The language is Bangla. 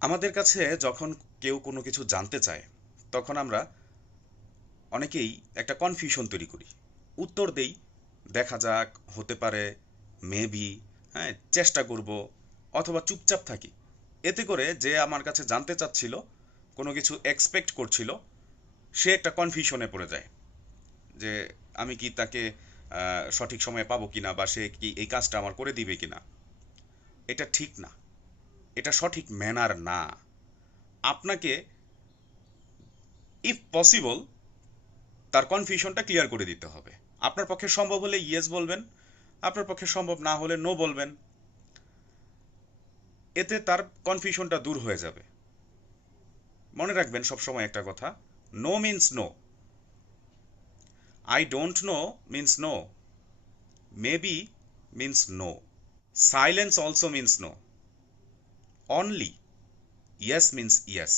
আমাদের কাছে যখন কেউ কোনো কিছু জানতে চায়, তখন আমরা অনেকেই একটা কনফিউশন তৈরি করি। উত্তর দেই, দেখা যাক, হতে পারে মেবি হ্যাঁ চেষ্টা করব, অথবা চুপচাপ থাকি। এতে করে যে আমার কাছে জানতে চাচ্ছিল, কোনো কিছু এক্সপেক্ট করছিল, সে একটা কনফিউশনে পড়ে যায় যে আমি কি তাকে সঠিক সময়ে পাবো কিনা বা সে কি এই কাজটা আমার করে দিবে কিনা। এটা ঠিক না। এটা সঠিক ম্যানার না। আপনাকে ইফ পসিবল তার কনফিউশনটা ক্লিয়ার করে দিতে হবে। আপনার পক্ষে সম্ভব হলে ইয়েস বলবেন, আপনার পক্ষে সম্ভব না হলে নো বলবেন। এতে তার কনফিউশনটা দূর হয়ে যাবে। মনে রাখবেন সবসময় একটা কথা no means no I don't know means no maybe means no silence also means no only yes means yes